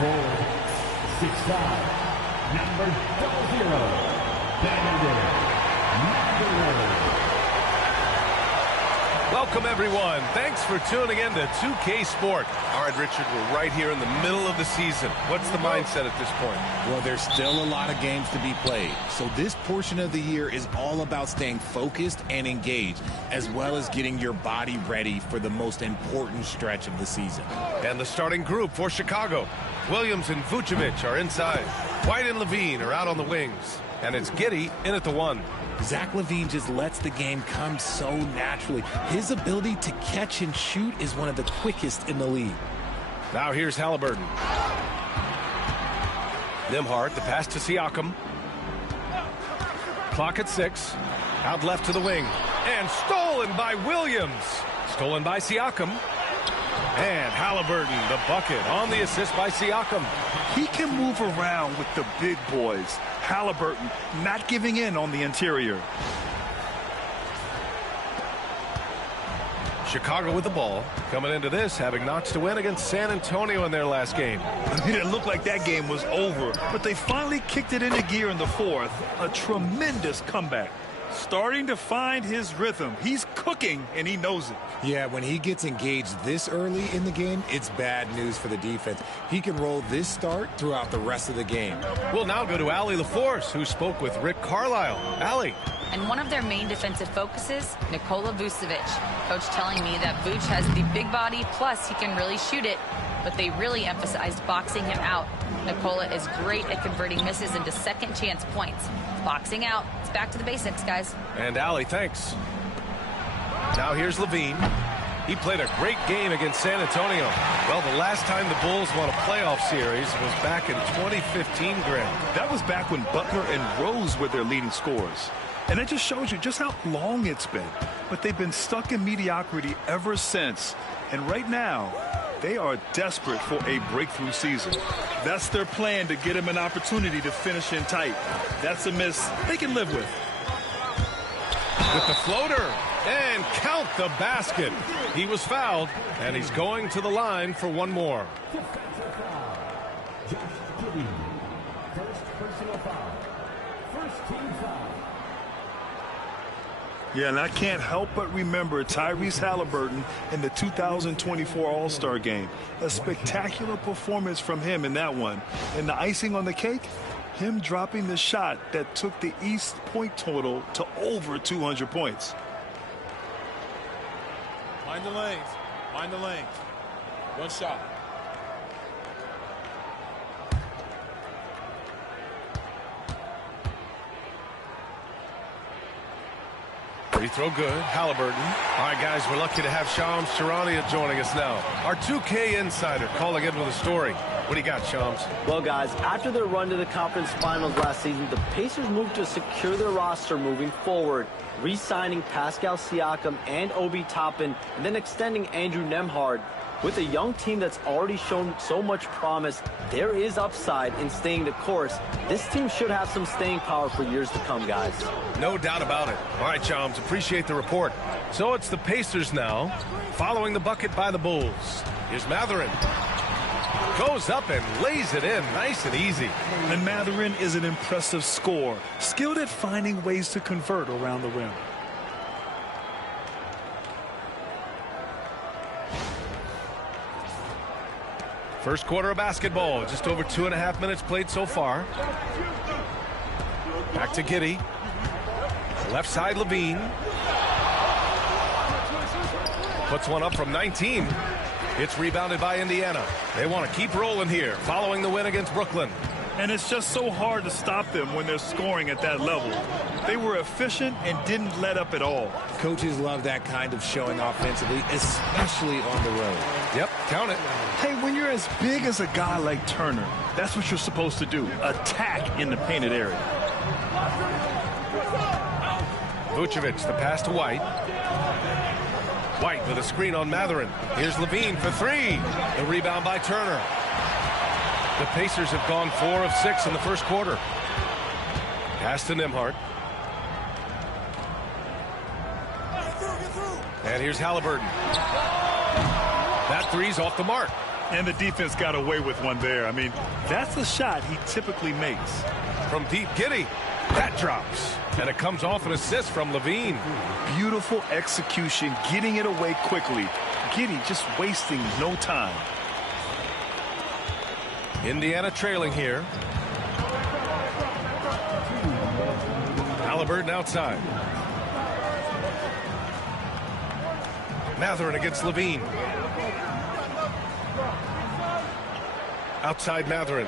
For 6'5", number 00, Bennedict Mathurin. Welcome, everyone. Thanks for tuning in to 2K Sport. All right, Richard, we're right here in the middle of the season. What's the mindset at this point? Well, there's still a lot of games to be played. So this portion of the year is all about staying focused and engaged, as well as getting your body ready for the most important stretch of the season. And the starting group for Chicago. Williams and Vucevic are inside. White and Levine are out on the wings. And it's Giddey in at the 1. Zach LaVine just lets the game come so naturally. His ability to catch and shoot is one of the quickest in the league. Now here's Halliburton. Nembhard, the pass to Siakam. Clock at 6. Out left to the wing. And stolen by Williams. Stolen by Siakam. And Halliburton, the bucket on the assist by Siakam. He can move around with the big boys. Halliburton not giving in on the interior. Chicago with the ball. Coming into this, having notched a win against San Antonio in their last game. I mean, it looked like that game was over, but they finally kicked it into gear in the 4th. A tremendous comeback. Starting to find his rhythm. He's cooking, and he knows it. Yeah, when he gets engaged this early in the game, it's bad news for the defense. He can roll this start throughout the rest of the game. We'll now go to Allie LaForce, who spoke with Rick Carlisle. Allie. And one of their main defensive focuses, Nikola Vucevic. Coach telling me that Vuce has the big body, plus he can really shoot it, but they really emphasized boxing him out. Nikola is great at converting misses into second chance points. Boxing out. It's back to the basics, guys. And Allie, thanks. Now here's Levine. He played a great game against San Antonio. Well, the last time the Bulls won a playoff series was back in 2015, Graham. That was back when Butler and Rose were their leading scorers. And it just shows you just how long it's been. But they've been stuck in mediocrity ever since. And right now, they are desperate for a breakthrough season. That's their plan, to get him an opportunity to finish in tight. That's a miss they can live with. With the floater, and count the basket. He was fouled, and he's going to the line for one more. Defensive foul. Josh Giddey. First personal foul. First team foul. Yeah, and I can't help but remember Tyrese Halliburton in the 2024 All-Star Game. A spectacular performance from him in that one. And the icing on the cake, him dropping the shot that took the East point total to over 200 points. Mind the lanes. Mind the lanes. One shot. Free throw good. Halliburton. All right, guys, we're lucky to have Shams Charania joining us now. Our 2K insider calling in with a story. What do you got, Shams? Well, guys, after their run to the conference finals last season, the Pacers moved to secure their roster moving forward, re-signing Pascal Siakam and Obi Toppin, and then extending Andrew Nembhard. With a young team that's already shown so much promise, there is upside in staying the course. This team should have some staying power for years to come, guys. No doubt about it. All right, Shams, appreciate the report. So it's the Pacers now, following the bucket by the Bulls. Here's Mathurin. Goes up and lays it in nice and easy. And Mathurin is an impressive scorer, skilled at finding ways to convert around the rim. First quarter of basketball, just over 2.5 minutes played so far. Back to Giddey. Left side, Levine. Puts one up from 19. It's rebounded by Indiana. They want to keep rolling here, following the win against Brooklyn. And it's just so hard to stop them when they're scoring at that level. They were efficient and didn't let up at all. Coaches love that kind of showing offensively, especially on the road. Yep, count it. Hey, when you're as big as a guy like Turner, that's what you're supposed to do. Attack in the painted area. Vucevic, the pass to White. White with a screen on Mathurin. Here's Levine for three. The rebound by Turner. The Pacers have gone 4 of 6 in the first quarter. Pass to Nembhard. And here's Halliburton. That three's off the mark. And the defense got away with one there. I mean, that's a shot he typically makes. From deep, Giddey. That drops. And it comes off an assist from Levine. Beautiful execution, getting it away quickly. Giddey just wasting no time. Indiana trailing here. Halliburton outside. Mathurin against Levine. Outside Mathurin.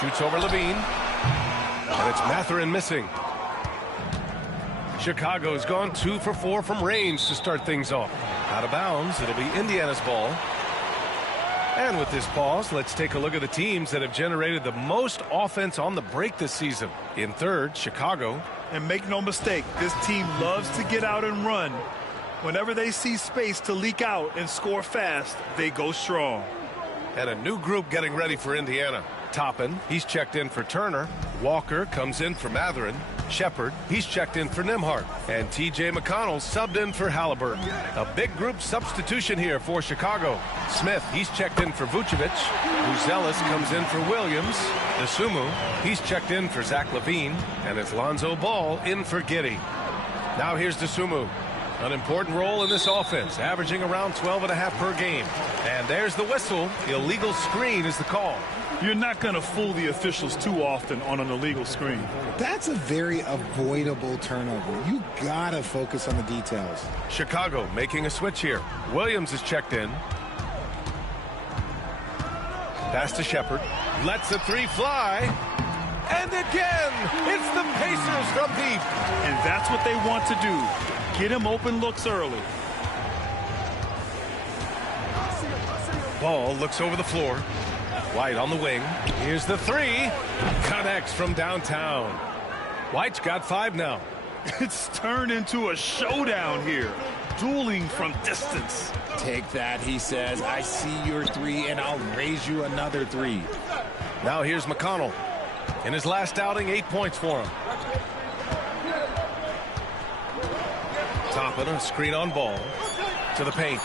Shoots over Levine. And it's Mathurin missing. Chicago's gone 2 for 4 from range to start things off. Out of bounds, it'll be Indiana's ball. And with this pause, let's take a look at the teams that have generated the most offense on the break this season. In third, Chicago. And make no mistake, this team loves to get out and run. Whenever they see space to leak out and score fast, they go strong. And a new group getting ready for Indiana. Toppin, he's checked in for Turner. Walker comes in for Mathurin. Shepard, he's checked in for Nembhard. And T.J. McConnell subbed in for Halliburton. A big group substitution here for Chicago. Smith, he's checked in for Vucevic. Buzelis comes in for Williams. Dosunmu, he's checked in for Zach LaVine. And it's Lonzo Ball in for Giddey. Now here's Dosunmu. An important role in this offense, averaging around 12.5 per game. And there's the whistle. Illegal screen is the call. You're not going to fool the officials too often on an illegal screen. That's a very avoidable turnover. You got to focus on the details. Chicago making a switch here. Williams is checked in. Pass to Shepard. Lets the three fly. And again, it's the Pacers from deep. And that's what they want to do. Get him open looks early. Ball looks over the floor. White on the wing. Here's the three. Connects from downtown. White's got 5 now. It's turned into a showdown here. Dueling from distance. Take that, he says. I see your 3, and I'll raise you another 3. Now here's McConnell. In his last outing, 8 points for him. Toppin, a screen on Ball. To the paint.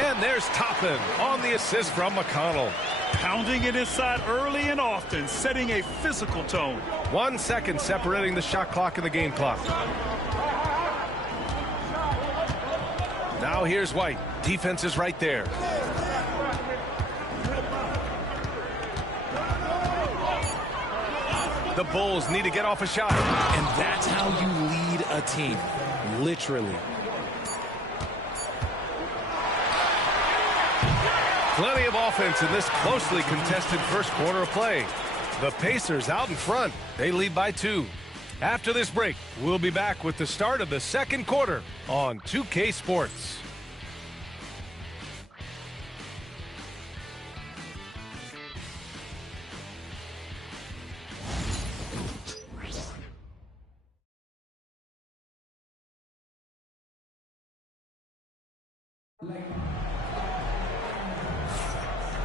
And there's Toppin on the assist from McConnell. Pounding it inside early and often, setting a physical tone. 1 second separating the shot clock and the game clock. Now here's White. Defense is right there. The Bulls need to get off a shot. And that's how you lead a team. Literally. Plenty of offense in this closely contested first quarter of play. The Pacers out in front. They lead by 2. After this break, we'll be back with the start of the second quarter on 2K Sports.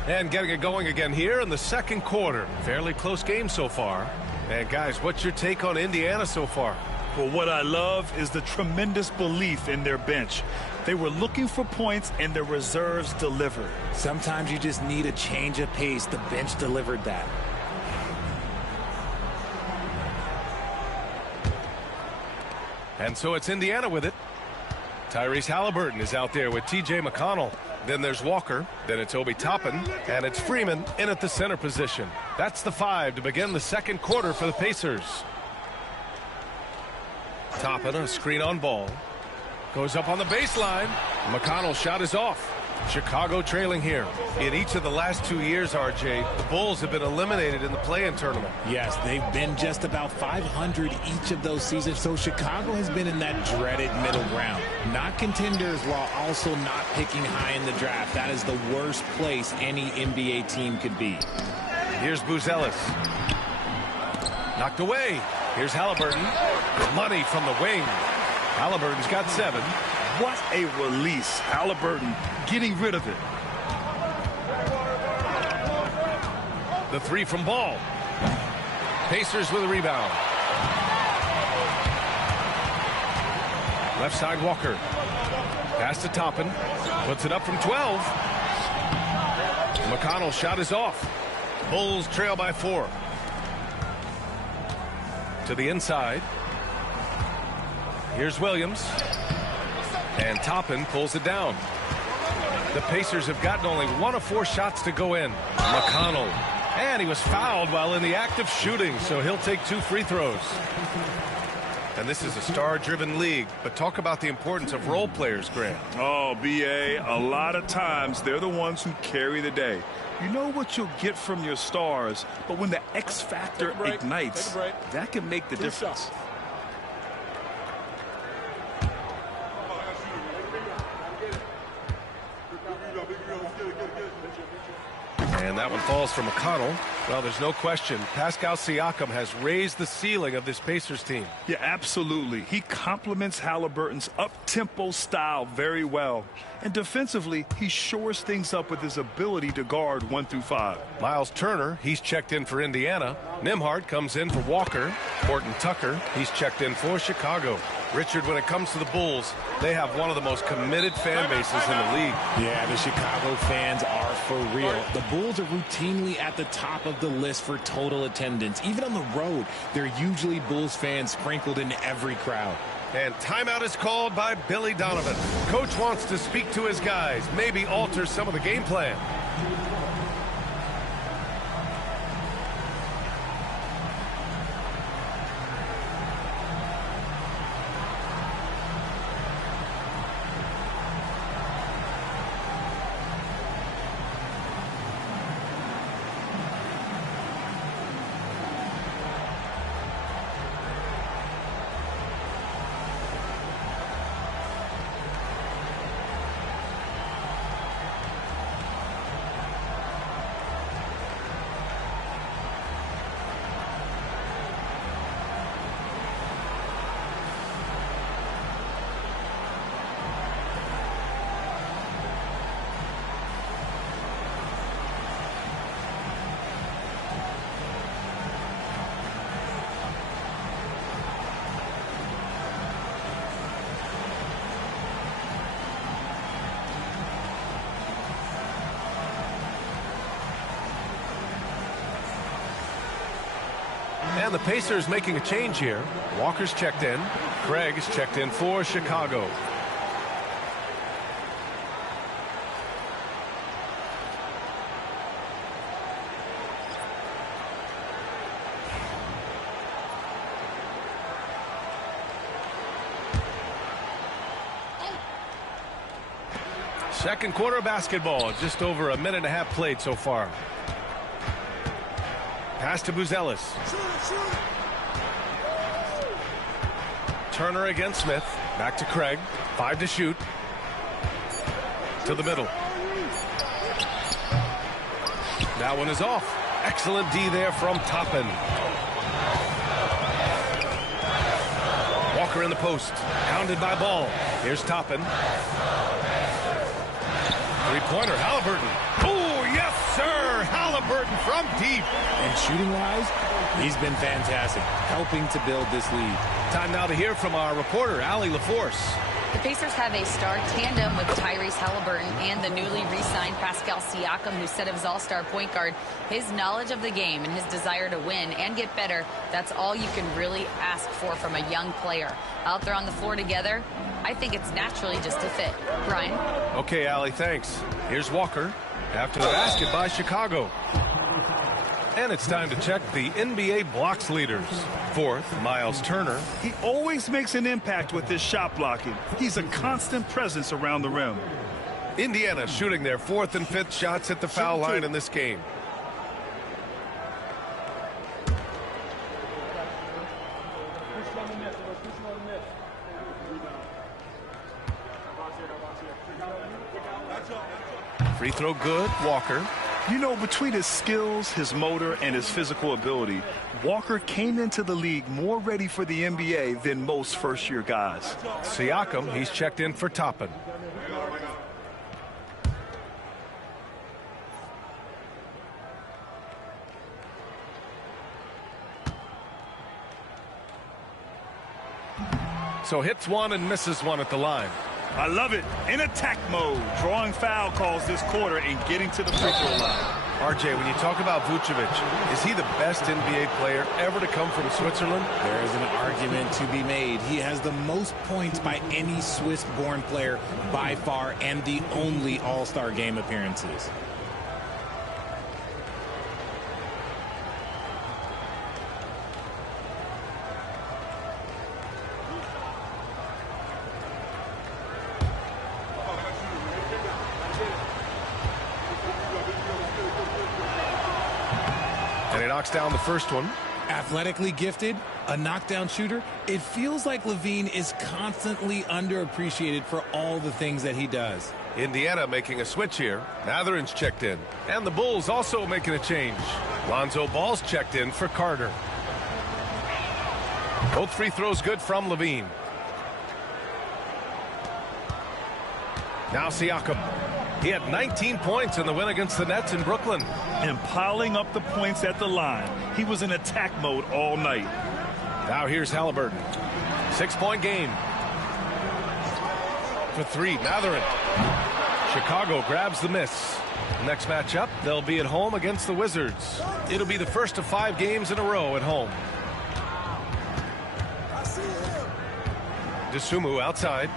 And getting it going again here in the second quarter. Fairly close game so far. And guys, what's your take on Indiana so far? Well, what I love is the tremendous belief in their bench. They were looking for points and their reserves delivered. Sometimes you just need a change of pace. The bench delivered that. And so it's Indiana with it. Tyrese Halliburton is out there with T.J. McConnell. Then there's Walker. Then it's Obi Toppin. And it's Freeman in at the center position. That's the 5 to begin the second quarter for the Pacers. Toppin, a screen on Ball. Goes up on the baseline. McConnell's shot is off. Chicago trailing here. In each of the last 2 years, RJ, the Bulls have been eliminated in the play-in tournament. Yes, they've been just about 500 each of those seasons, so Chicago has been in that dreaded middle ground. Not contenders while also not picking high in the draft. That is the worst place any NBA team could be. Here's Buzelis. Knocked away. Here's Halliburton. Money from the wing. Halliburton's got 7. What a release. Halliburton getting rid of it. The 3 from Ball. Pacers with a rebound. Left side Walker. Pass to Toppin. Puts it up from 12. McConnell's shot is off. Bulls trail by 4. To the inside. Here's Williams. And Toppin pulls it down. The Pacers have gotten only 1 of 4 shots to go in. McConnell. And he was fouled while in the act of shooting, so he'll take 2 free throws. And this is a star-driven league, but talk about the importance of role players, Grant. Oh, B.A., a lot of times they're the ones who carry the day. You know what you'll get from your stars, but when the X factor ignites, that can make the difference. And that one falls for McConnell. Well, there's no question. Pascal Siakam has raised the ceiling of this Pacers team. Yeah, absolutely. He complements Halliburton's up-tempo style very well. And defensively, he shores things up with his ability to guard 1 through 5. Miles Turner, he's checked in for Indiana. Nembhard comes in for Walker. Horton Tucker, he's checked in for Chicago. Richard, when it comes to the Bulls, they have one of the most committed fan bases in the league. Yeah, the Chicago fans are for real. The Bulls are routinely at the top of the list for total attendance. Even on the road, there are usually Bulls fans sprinkled in every crowd. And timeout is called by Billy Donovan. Coach wants to speak to his guys, maybe alter some of the game plan. And the Pacers making a change here. Walker's checked in. Craig is checked in for Chicago. Second quarter basketball. Just over a minute and a half played so far. Pass to Buzelis. Turner against Smith. Back to Craig. 5 to shoot. To the middle. That one is off. Excellent D there from Toppin. Walker in the post. Pounded by Ball. Here's Toppin. Three-pointer. Halliburton. Oh, yes, sir. Halliburton from deep. And shooting-wise, he's been fantastic, helping to build this lead. Time now to hear from our reporter, Allie LaForce. The Pacers have a star tandem with Tyrese Halliburton and the newly re-signed Pascal Siakam, who said of his all-star point guard, his knowledge of the game and his desire to win and get better, that's all you can really ask for from a young player. Out there on the floor together, I think it's naturally just a fit. Brian? Okay, Allie, thanks. Here's Walker after the basket by Chicago. And it's time to check the NBA blocks leaders. Fourth, Miles Turner. He always makes an impact with his shot blocking. He's a constant presence around the rim. Indiana shooting their 4th and 5th shots at the foul line in this game. Free throw good, Walker. You know, between his skills, his motor, and his physical ability, Walker came into the league more ready for the NBA than most first-year guys. Siakam, he's checked in for Toppin. So hits one and misses one at the line. I love it. In attack mode, drawing foul calls this quarter and getting to the free throw line. RJ, when you talk about Vucevic, is he the best NBA player ever to come from Switzerland? There is an argument to be made. He has the most points by any Swiss-born player by far and the only All-Star game appearances. And he knocks down the first one. Athletically gifted, a knockdown shooter. It feels like LaVine is constantly underappreciated for all the things that he does. Indiana making a switch here. Mathurin's checked in. And the Bulls also making a change. Lonzo Ball's checked in for Carter. Both free throws good from LaVine. Now Siakam. He had 19 points in the win against the Nets in Brooklyn. And piling up the points at the line. He was in attack mode all night. Now here's Halliburton. 6-point game. For three, Mathurin. Chicago grabs the miss. Next matchup, they'll be at home against the Wizards. It'll be the first of 5 games in a row at home. Dosunmu outside.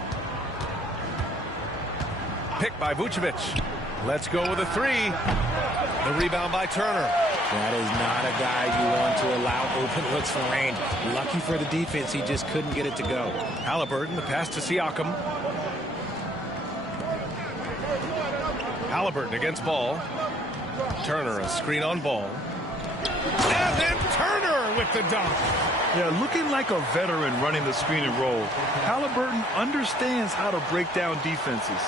Picked by Vucevic. Let's go with a three. The rebound by Turner. That is not a guy you want to allow open looks from range. Lucky for the defense, he just couldn't get it to go. Halliburton, the pass to Siakam. Halliburton against Ball. Turner, a screen on Ball. And then Turner with the dunk. Yeah, looking like a veteran running the screen and roll. Halliburton understands how to break down defenses.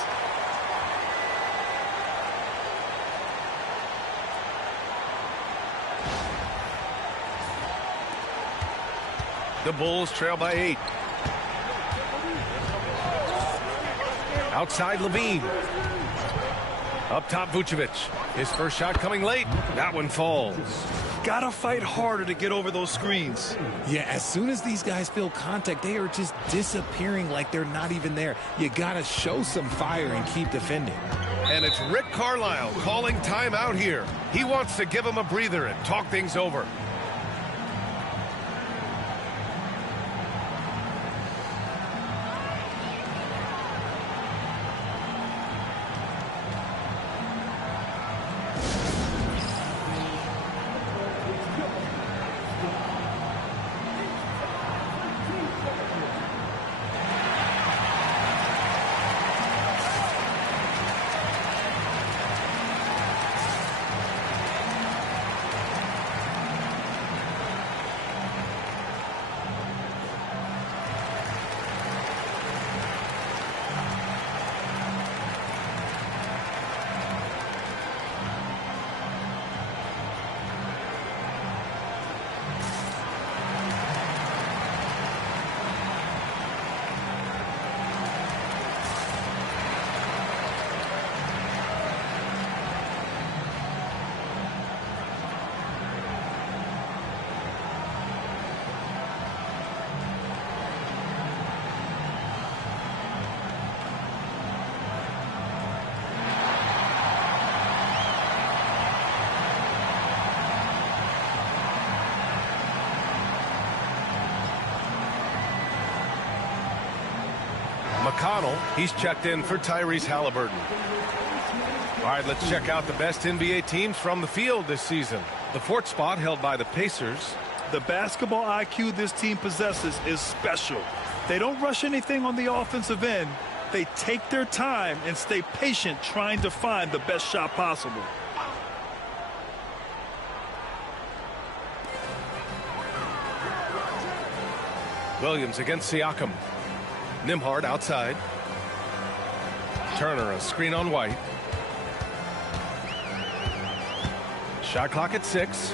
The Bulls trail by 8. Outside LaVine. Up top Vucevic. His first shot coming late. That one falls. Gotta fight harder to get over those screens. Yeah, as soon as these guys feel contact, they are just disappearing like they're not even there. You gotta show some fire and keep defending. And it's Rick Carlisle calling timeout here. He wants to give him a breather and talk things over. McConnell, he's checked in for Tyrese Halliburton. All right, let's check out the best NBA teams from the field this season. The 4th spot held by the Pacers. The basketball IQ this team possesses is special. They don't rush anything on the offensive end. They take their time and stay patient trying to find the best shot possible. Williams against Siakam. Nembhard outside. Turner, a screen on White. Shot clock at 6.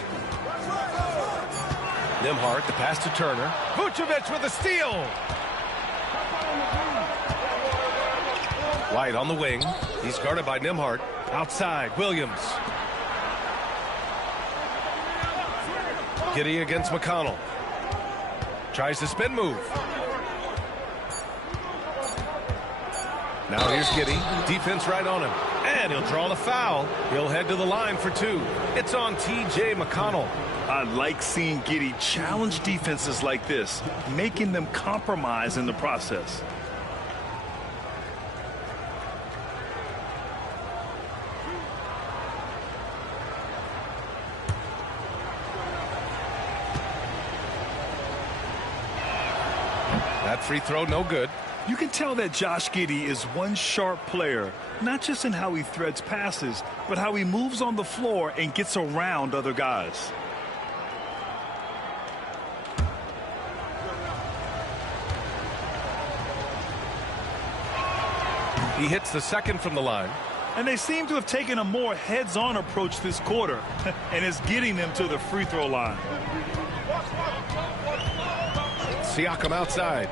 Nembhard, the pass to Turner. Vucevic with a steal. White on the wing. He's guarded by Nembhard. Outside, Williams. Giddey against McConnell. Tries the spin move. Now here's Giddey. Defense right on him. And he'll draw the foul. He'll head to the line for 2. It's on T.J. McConnell. I like seeing Giddey challenge defenses like this, making them compromise in the process. That free throw, no good. You can tell that Josh Giddey is one sharp player, not just in how he threads passes, but how he moves on the floor and gets around other guys. He hits the second from the line. And they seem to have taken a more heads-on approach this quarter, and it's getting them to the free throw line. Siakam outside.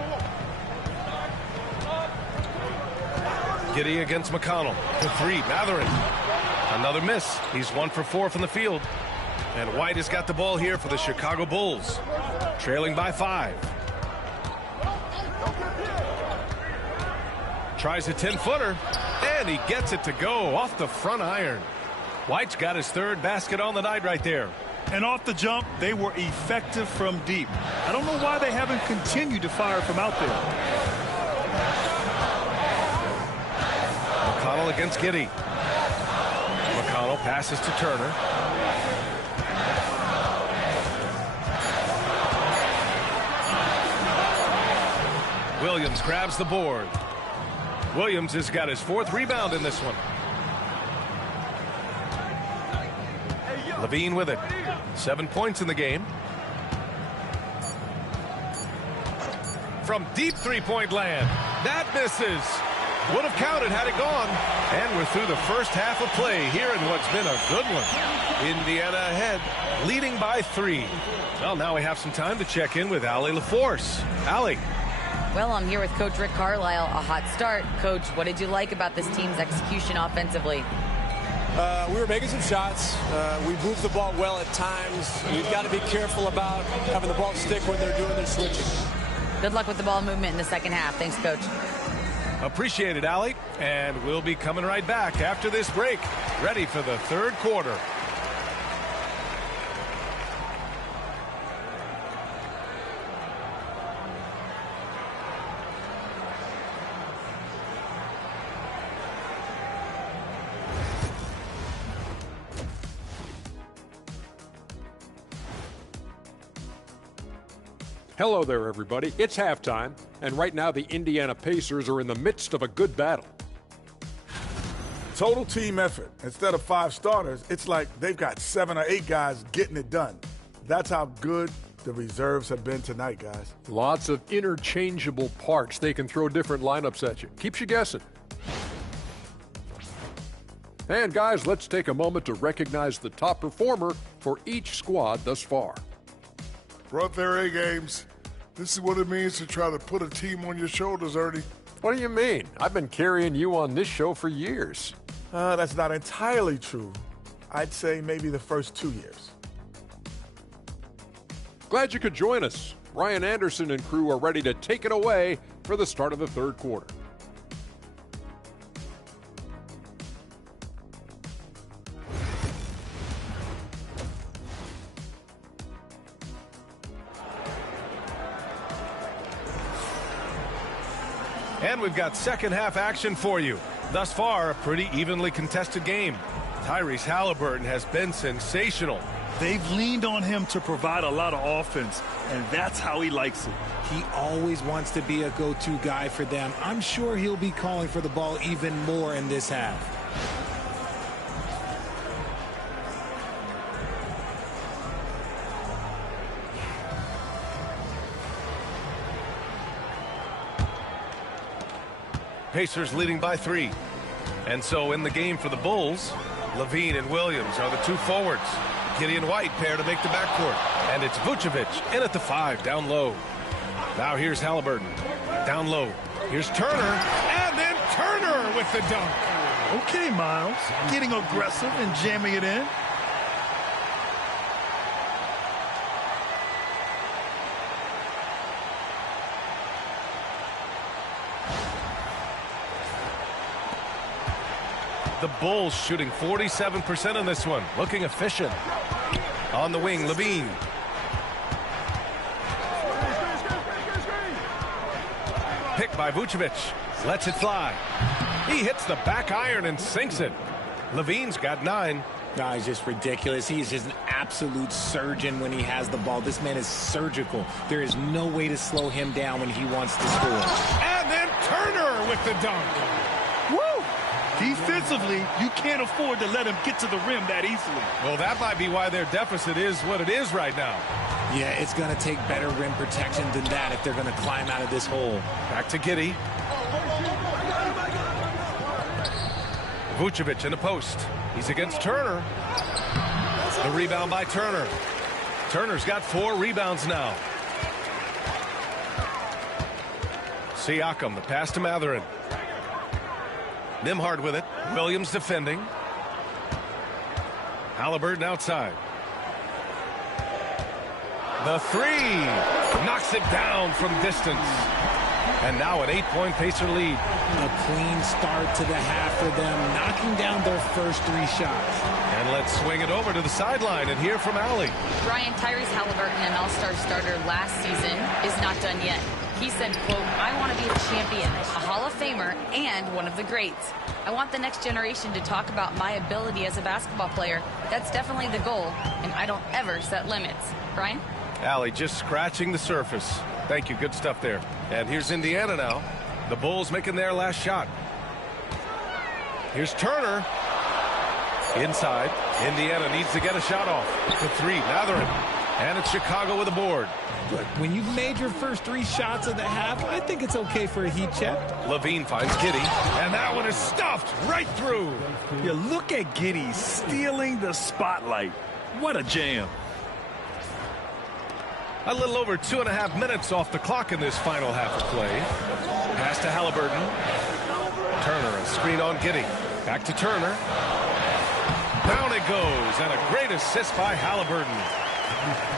Giddey against McConnell. The 3, Mathurin. Another miss. He's 1 for 4 from the field. And White has got the ball here for the Chicago Bulls. Trailing by 5. Tries a 10-footer, and he gets it to go off the front iron. White's got his 3rd basket on the night right there. And off the jump, they were effective from deep. I don't know why they haven't continued to fire from out there. McConnell against Giddey. McConnell passes to Turner. Williams grabs the board. Williams has got his 4th rebound in this one. LaVine with it. 7 points in the game. From deep three-point land. That misses. Would have counted had it gone. And we're through the first half of play here in what's been a good one. Indiana ahead, leading by 3. Well, now we have some time to check in with Allie LaForce. Allie. Well, I'm here with Coach Rick Carlisle. A hot start. Coach, what did you like about this team's execution offensively? We were making some shots. We moved the ball well at times. We've got to be careful about having the ball stick when they're doing their switching. Good luck with the ball movement in the second half. Thanks, Coach. Appreciate it, Allie. And we'll be coming right back after this break. Ready for the 3rd quarter. Hello there, everybody. It's halftime, and right now the Indiana Pacers are in the midst of a good battle. Total team effort. Instead of 5 starters, it's like they've got 7 or 8 guys getting it done. That's how good the reserves have been tonight, guys. Lots of interchangeable parts. They can throw different lineups at you. Keeps you guessing. And guys, let's take a moment to recognize the top performer for each squad thus far. Brought their A games. This is what it means to try to put a team on your shoulders, Ernie. What do you mean? I've been carrying you on this show for years. That's not entirely true. I'd say maybe the first 2 years. Glad you could join us. Ryan Anderson and crew are ready to take it away for the start of the 3rd quarter. And we've got second half action for you. Thus far, a pretty evenly contested game. Tyrese Halliburton has been sensational. They've leaned on him to provide a lot of offense, and that's how he likes it. He always wants to be a go-to guy for them. I'm sure he'll be calling for the ball even more in this half. Pacers leading by 3. And so in the game for the Bulls, LaVine and Williams are the 2 forwards. Giddey and White pair to make the backcourt. And it's Vucevic in at the 5, down low. Now here's Halliburton. Down low. Here's Turner. And then Turner with the dunk. Okay, Miles. Getting aggressive and jamming it in. The Bulls shooting 47% in this one. Looking efficient. On the wing, Levine. Picked by Vucevic. Lets it fly. He hits the back iron and sinks it. Levine's got 9. No, he's just ridiculous. He is just an absolute surgeon when he has the ball. This man is surgical. There is no way to slow him down when he wants to score. And then Turner with the dunk. Woo! Defensively, you can't afford to let him get to the rim that easily. Well, that might be why their deficit is what it is right now. Yeah, it's going to take better rim protection than that if they're going to climb out of this hole. Back to Giddey. Vucevic in the post. He's against Turner. The rebound by Turner. Turner's got 4 rebounds now. Siakam, the pass to Mathurin. Nembhard with it. Williams defending. Halliburton outside. The 3. Knocks it down from distance. And now an 8-point Pacer lead. A clean start to the half for them, knocking down their first 3 shots. And let's swing it over to the sideline and hear from Allie. Brian, Tyrese Halliburton, an all-star starter last season, is not done yet. He said, quote, "I want to be a champion, a Hall of Famer, and one of the greats. I want the next generation to talk about my ability as a basketball player. That's definitely the goal, and I don't ever set limits." Brian? Allie just scratching the surface. Thank you. Good stuff there. And here's Indiana now. The Bulls making their last shot. Here's Turner. Inside. Indiana needs to get a shot off. The 3. Mathurin. And it's Chicago with a board. Look, when you've made your first 3 shots of the half, I think it's okay for a heat check. Levine finds Giddey. And that one is stuffed right through. Yeah, look at Giddey stealing the spotlight. What a jam. A little over 2.5 minutes off the clock in this final half of play. Pass to Halliburton. Turner, a screen on Giddey. Back to Turner. Down it goes, and a great assist by Halliburton.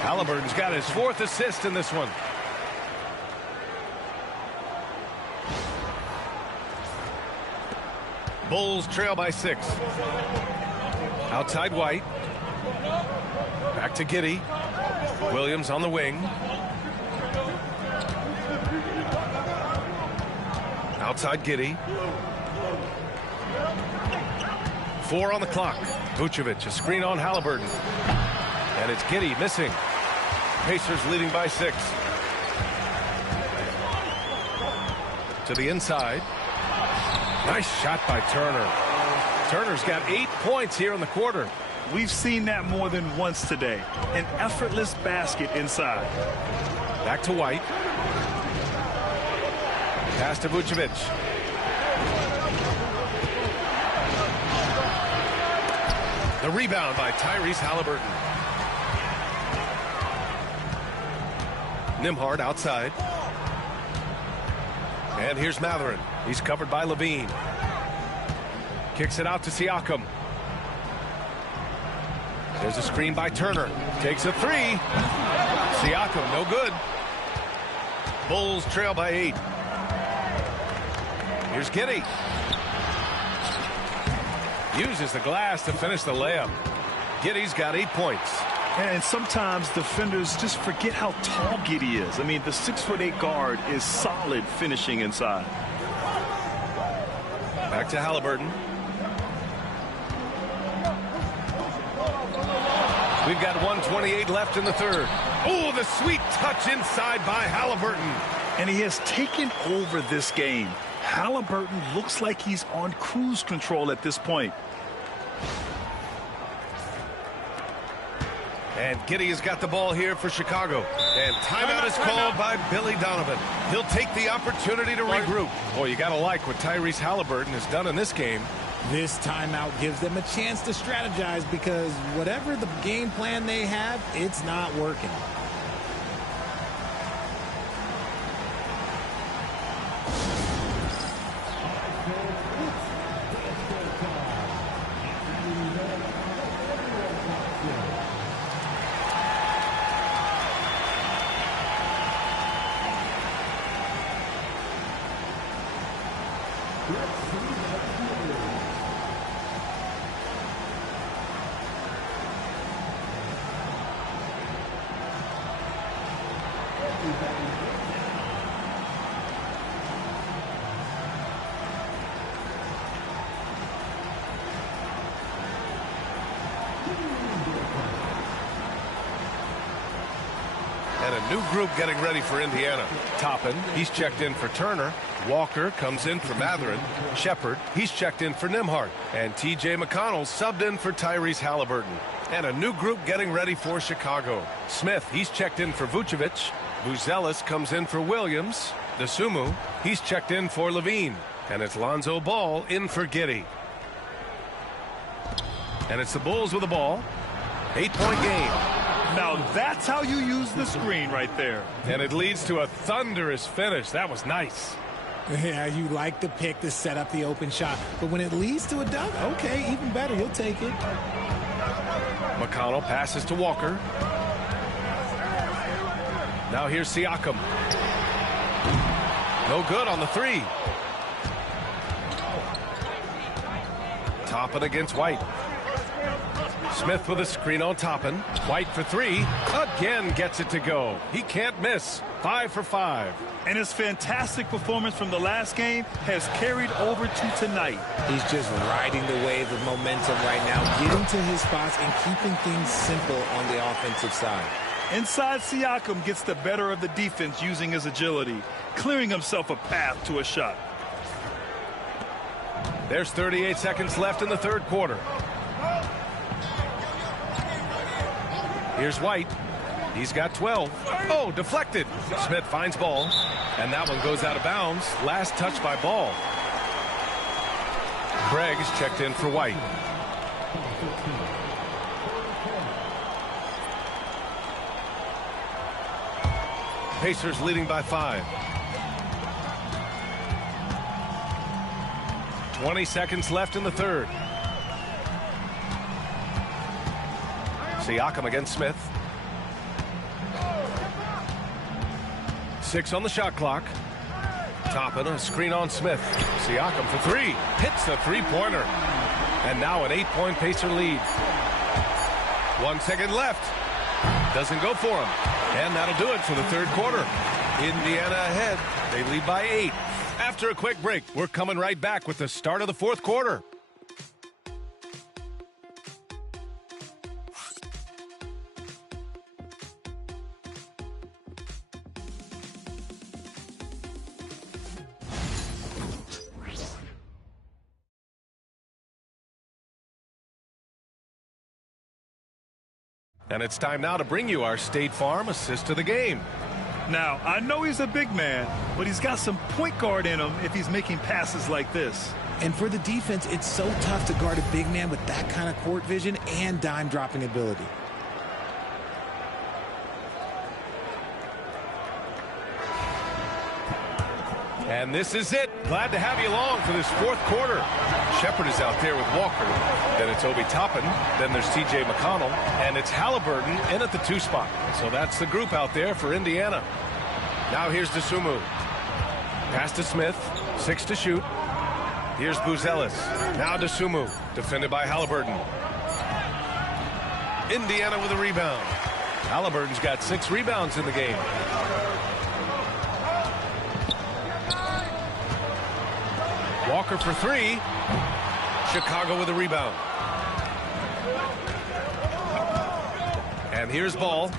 Halliburton's got his 4th assist in this one. Bulls trail by 6. Outside White. Back to Giddey. Williams on the wing. Outside Giddey. 4 on the clock. Vucevic, a screen on Halliburton. And it's Giddey missing. Pacers leading by 6. To the inside. Nice shot by Turner. Turner's got 8 points here in the quarter. We've seen that more than once today. An effortless basket inside. Back to White. Pass to Vucevic. The rebound by Tyrese Halliburton. Nembhard outside. And here's Mathurin. He's covered by Levine. Kicks it out to Siakam. There's a screen by Turner. Takes a 3. Siakam, no good. Bulls trail by 8. Here's Giddey. Uses the glass to finish the layup. Giddey's got 8 points. And sometimes defenders just forget how tall Giddey is. I mean, the 6'8" guard is solid finishing inside. Back to Halliburton. We've got 1:28 left in the 3rd. Oh, the sweet touch inside by Halliburton. And he has taken over this game. Halliburton looks like he's on cruise control at this point. And Giddey has got the ball here for Chicago. And timeout is called by Billy Donovan. He'll take the opportunity to regroup. Boy, you got to like what Tyrese Halliburton has done in this game. This timeout gives them a chance to strategize because whatever the game plan they have, it's not working. And a new group getting ready for Indiana. Toppin, he's checked in for Turner. Walker comes in for Matherin. Shepard, he's checked in for Nembhard. And T.J. McConnell subbed in for Tyrese Halliburton. And a new group getting ready for Chicago. Smith, he's checked in for Vucevic. Buzelis comes in for Williams. Dosunmu, he's checked in for Levine. And it's Lonzo Ball in for Giddey. And it's the Bulls with the ball. 8-point game. Now that's how you use the screen right there. And it leads to a thunderous finish. That was nice. Yeah, you like the pick to set up the open shot. But when it leads to a dunk, okay, even better. He'll take it. McConnell passes to Walker. Now here's Siakam. No good on the three. Toppin against White. Smith with a screen on Toppin. White for three. Again gets it to go. He can't miss. 5 for 5. And his fantastic performance from the last game has carried over to tonight. He's just riding the wave of momentum right now, getting to his spots and keeping things simple on the offensive side. Inside, Siakam gets the better of the defense using his agility, clearing himself a path to a shot. There's 38 seconds left in the third quarter. Here's White. He's got 12. Oh, deflected. Smith finds Ball. And that one goes out of bounds. Last touch by Ball. Craig is checked in for White. Pacers leading by 5. 20 seconds left in the third. Siakam against Smith. 6 on the shot clock. Toppin, a screen on Smith. Siakam for three. Hits the three-pointer. And now an 8-point Pacer lead. 1 second left. Doesn't go for him. And that'll do it for the third quarter. Indiana ahead. They lead by 8. After a quick break, we're coming right back with the start of the fourth quarter. And it's time now to bring you our State Farm assist to the game. Now, I know he's a big man, but he's got some point guard in him if he's making passes like this. And for the defense, it's so tough to guard a big man with that kind of court vision and dime dropping ability. And this is it. Glad to have you along for this fourth quarter. Shepard is out there with Walker. Then it's Obi Toppin. Then there's T.J. McConnell. And it's Halliburton in at the 2 spot. So that's the group out there for Indiana. Now here's Dosunmu. Pass to Smith. 6 to shoot. Here's Buzelis. Now Dosunmu. Defended by Halliburton. Indiana with a rebound. Halliburton's got 6 rebounds in the game. Walker for 3. Chicago with a rebound. And here's Ball.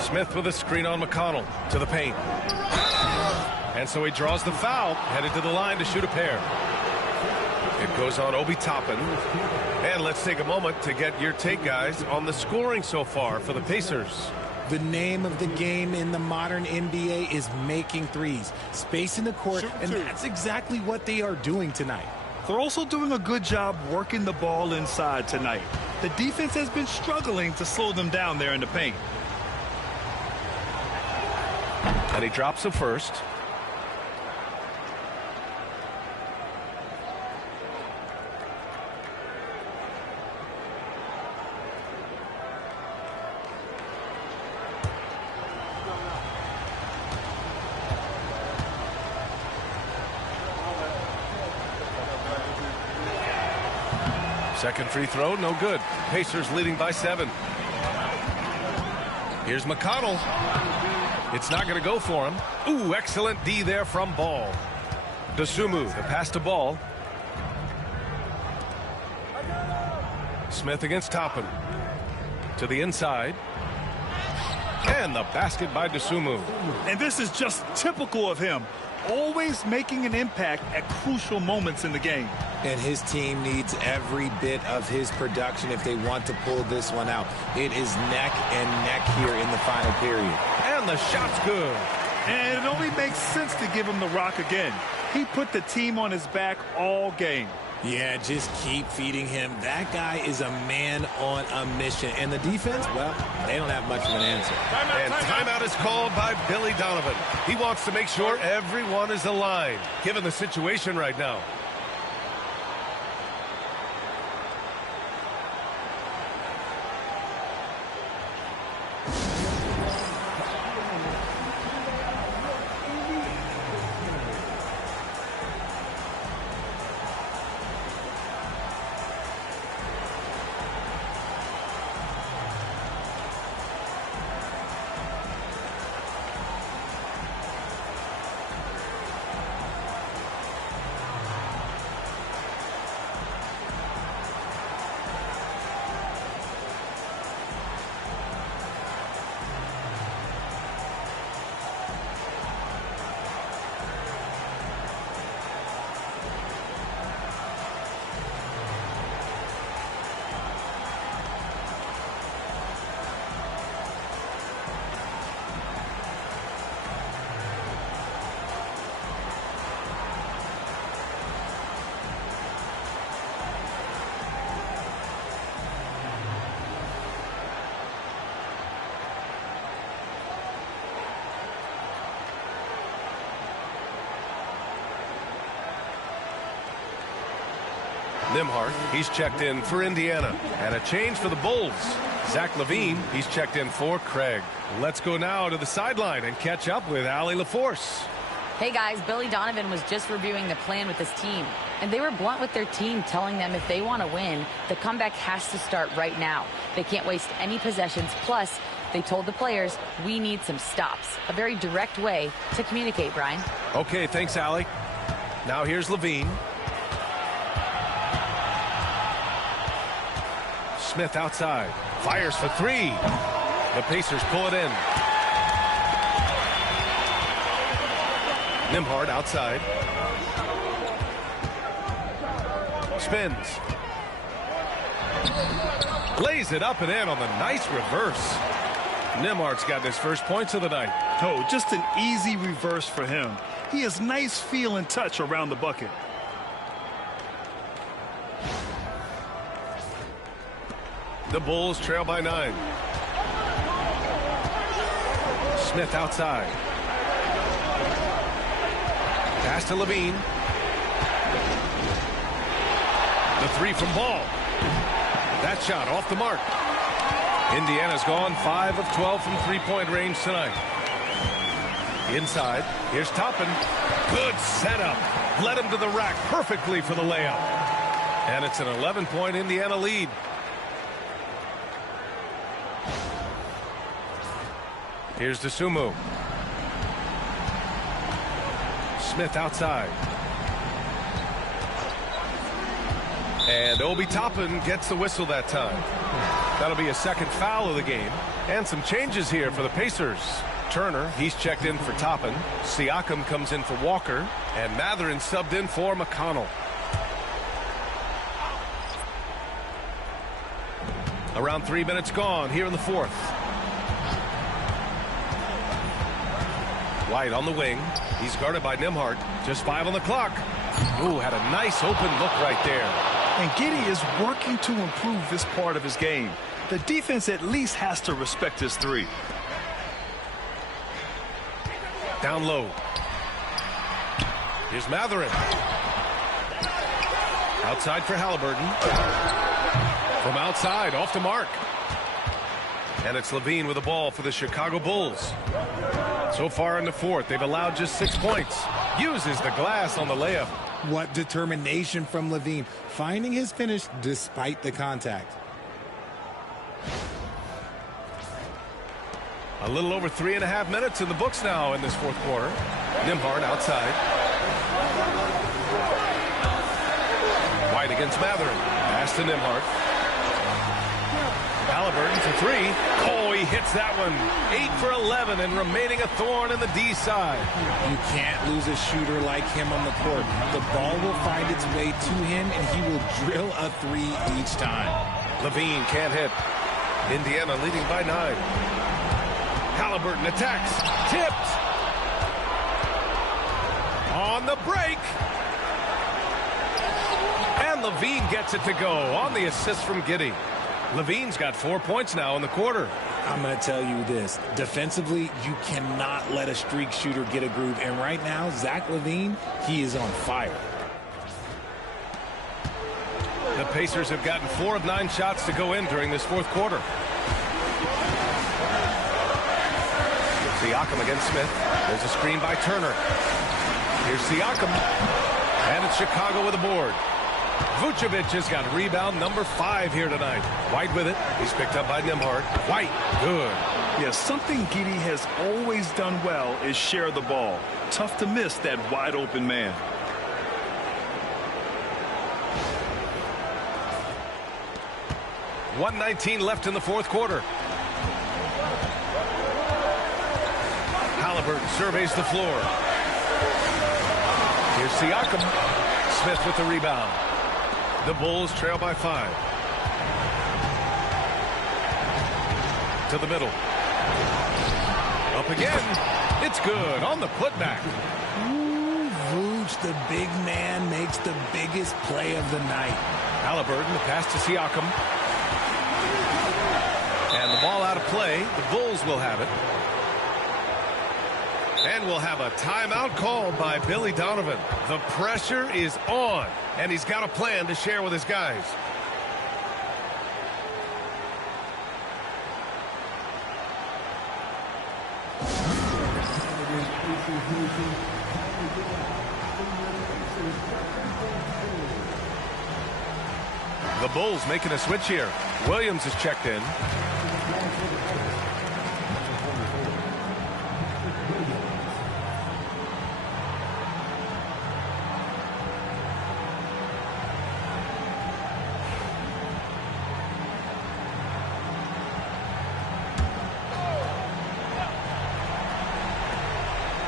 Smith with a screen on McConnell to the paint. And so he draws the foul, headed to the line to shoot a pair. It goes on Obi Toppin. And let's take a moment to get your take, guys, on the scoring so far for the Pacers. The name of the game in the modern NBA is making threes, spacing the court, and that's exactly what they are doing tonight. They're also doing a good job working the ball inside tonight. The defense has been struggling to slow them down there in the paint. And he drops the first. Second free throw, no good. Pacers leading by 7. Here's McConnell. It's not going to go for him. Ooh, excellent D there from Ball. Dosunmu, the pass to Ball. Smith against Toppin. To the inside. And the basket by Dosunmu. And this is just typical of him. Always making an impact at crucial moments in the game. And his team needs every bit of his production if they want to pull this one out. It is neck and neck here in the final period. And the shot's good. And it only makes sense to give him the rock again. He put the team on his back all game. Yeah, just keep feeding him. That guy is a man on a mission. And the defense, well, they don't have much of an answer. And timeout is called by Billy Donovan. He wants to make sure everyone is aligned, given the situation right now. Nembhard, he's checked in for Indiana. And a change for the Bulls. Zach LaVine, he's checked in for Craig. Let's go now to the sideline and catch up with Allie LaForce. Hey guys, Billy Donovan was just reviewing the plan with his team. And they were blunt with their team, telling them if they want to win, the comeback has to start right now. They can't waste any possessions. Plus, they told the players, we need some stops. A very direct way to communicate, Brian. Okay, thanks, Allie. Now here's LaVine. Smith outside. Fires for three. The Pacers pull it in. Nembhard outside. Spins. Lays it up and in on the nice reverse. Nembhard's got his first points of the night. Oh, just an easy reverse for him. He has nice feel and touch around the bucket. The Bulls trail by 9. Smith outside. Pass to LaVine. The three from Ball. That shot off the mark. Indiana's gone 5 of 12 from three-point range tonight. Inside. Here's Toppin. Good setup. Led him to the rack perfectly for the layup. And it's an 11-point Indiana lead. Here's Dosunmu. Smith outside. And Obi Toppin gets the whistle that time. That'll be a second foul of the game. And some changes here for the Pacers. Turner, he's checked in for Toppin. Siakam comes in for Walker. And Mathurin subbed in for McConnell. Around 3 minutes gone here in the fourth. White on the wing. He's guarded by Nembhard. Just 5 on the clock. Ooh, had a nice open look right there. And Giddey is working to improve this part of his game. The defense at least has to respect his three. Down low. Here's Mathurin. Outside for Halliburton. From outside, off the mark. And it's LaVine with the ball for the Chicago Bulls. So far in the fourth, they've allowed just 6 points. Uses the glass on the layup. What determination from LaVine, finding his finish despite the contact. A little over 3.5 minutes in the books now in this fourth quarter. Nembhard outside. White against Mathurin. Pass to Nembhard. Halliburton for three. Oh, he hits that one. 8 for 11 and remaining a thorn in the D side. You can't lose a shooter like him on the court. The ball will find its way to him, and he will drill a three each time. Levine can't hit. Indiana leading by 9. Halliburton attacks. Tipped. On the break. And Levine gets it to go on the assist from Giddey. Levine's got 4 points now in the quarter. I'm going to tell you this. Defensively, you cannot let a streak shooter get a groove. And right now, Zach LaVine, he is on fire. The Pacers have gotten 4 of 9 shots to go in during this fourth quarter. Siakam against Smith. There's a screen by Turner. Here's Siakam. And it's Chicago with a board. Vucevic has got rebound number 5 here tonight. White with it. He's picked up by Nembhard. White, good. Yeah, something Giddey has always done well is share the ball. Tough to miss that wide open man. .119 left in the fourth quarter. Halliburton surveys the floor. Here's Siakam. Smith with the rebound. The Bulls trail by 5. To the middle. Up again. It's good on the putback. Ooh, Vooch, the big man, makes the biggest play of the night. Halliburton, the pass to Siakam. And the ball out of play. The Bulls will have it. And we'll have a timeout called by Billy Donovan. The pressure is on, and he's got a plan to share with his guys. The Bulls making a switch here. Williams is checked in.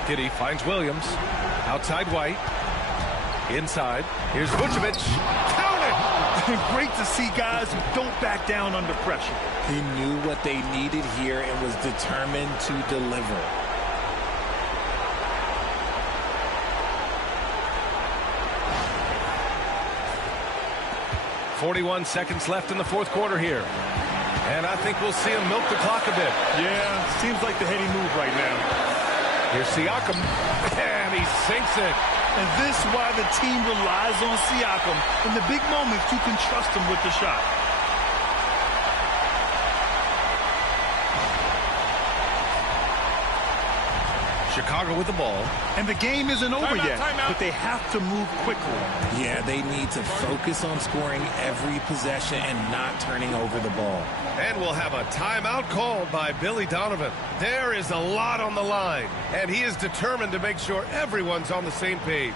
Giddey finds Williams. Outside White. Inside. Here's Vucevic. Count it! Great to see guys who don't back down under pressure. He knew what they needed here and was determined to deliver. .41 seconds left in the fourth quarter here. And I think we'll see him milk the clock a bit. Yeah, seems like the heady move right now. Here's Siakam, and he sinks it. And this is why the team relies on Siakam. In the big moments, you can trust him with the shot. Chicago with the ball. And the game isn't over yet, but they have to move quickly. Yeah, they need to focus on scoring every possession and not turning over the ball. And we'll have a timeout called by Billy Donovan. There is a lot on the line, and he is determined to make sure everyone's on the same page.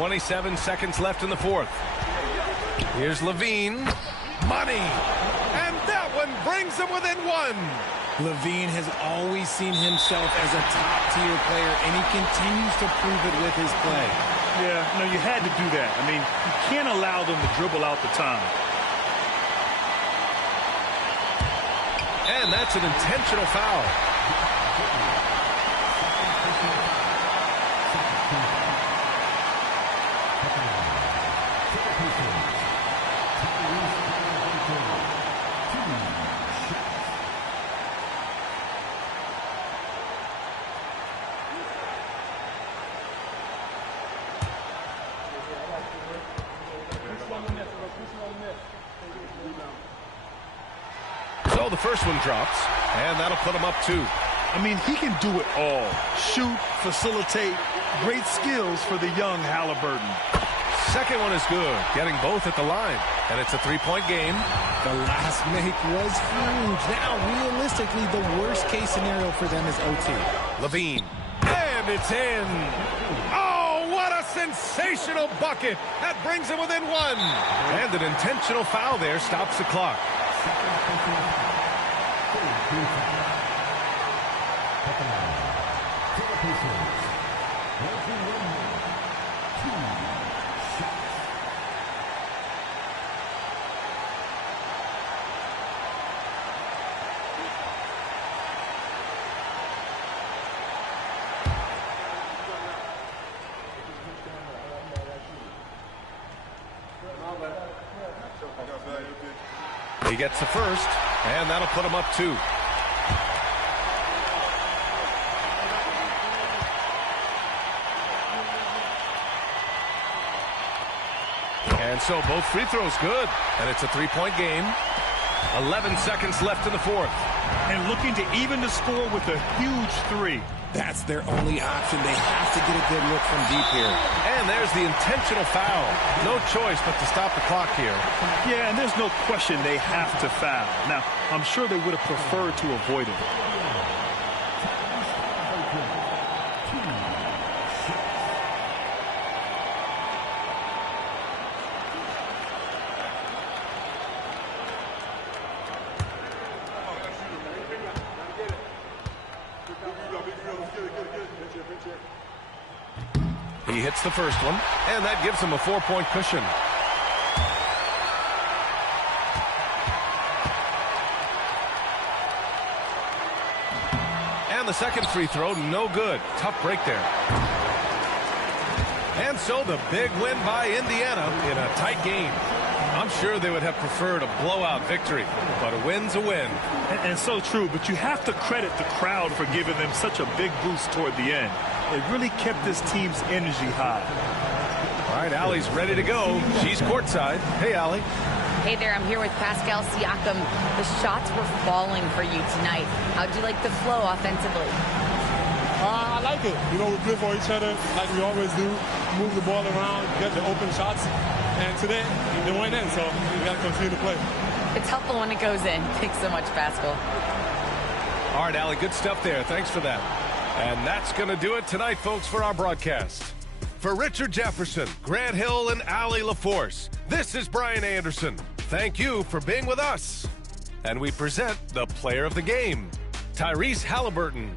27 seconds left in the fourth. Here's Levine. Money. And that one brings them within one. Levine has always seen himself as a top-tier player, and he continues to prove it with his play. Yeah, no, you had to do that. I mean, you can't allow them to dribble out the time. And that's an intentional foul. So the first one drops, and that'll put him up 2. I mean, he can do it all. Shoot, facilitate, great skills for the young Halliburton. Second one is good, getting both at the line. And it's a 3-point game. The last make was huge. Now, realistically, the worst-case scenario for them is OT. Levine. And it's in. Oh, what a sensational bucket. That brings him within 1. And an intentional foul there stops the clock. He gets the first, and that'll put him up 2. And so both free throws good, and it's a 3-point game. 11 seconds left in the fourth. And looking to even the score with a huge 3. That's their only option. They have to get a good look from deep here. And there's the intentional foul. No choice but to stop the clock here. Yeah, and there's no question they have to foul. Now, I'm sure they would have preferred to avoid it. He hits the first one, and that gives him a 4-point cushion. And the second free throw, no good. Tough break there. And so the big win by Indiana in a tight game. I'm sure they would have preferred a blowout victory, but a win's a win. And so true, but you have to credit the crowd for giving them such a big boost toward the end. It really kept this team's energy high. All right, Allie's ready to go. She's courtside. Hey, Allie. Hey there, I'm here with Pascal Siakam. The shots were falling for you tonight. How'd you like the flow offensively? I like it. You know, we play for each other like we always do. Move the ball around, get the open shots. And today, they went in, so we got to continue to play. It's helpful when it goes in. Thanks so much, Pascal. All right, Allie, good stuff there. Thanks for that. And that's going to do it tonight, folks, for our broadcast. For Richard Jefferson, Grant Hill, and Allie LaForce, this is Brian Anderson. Thank you for being with us. And we present the player of the game, Tyrese Halliburton.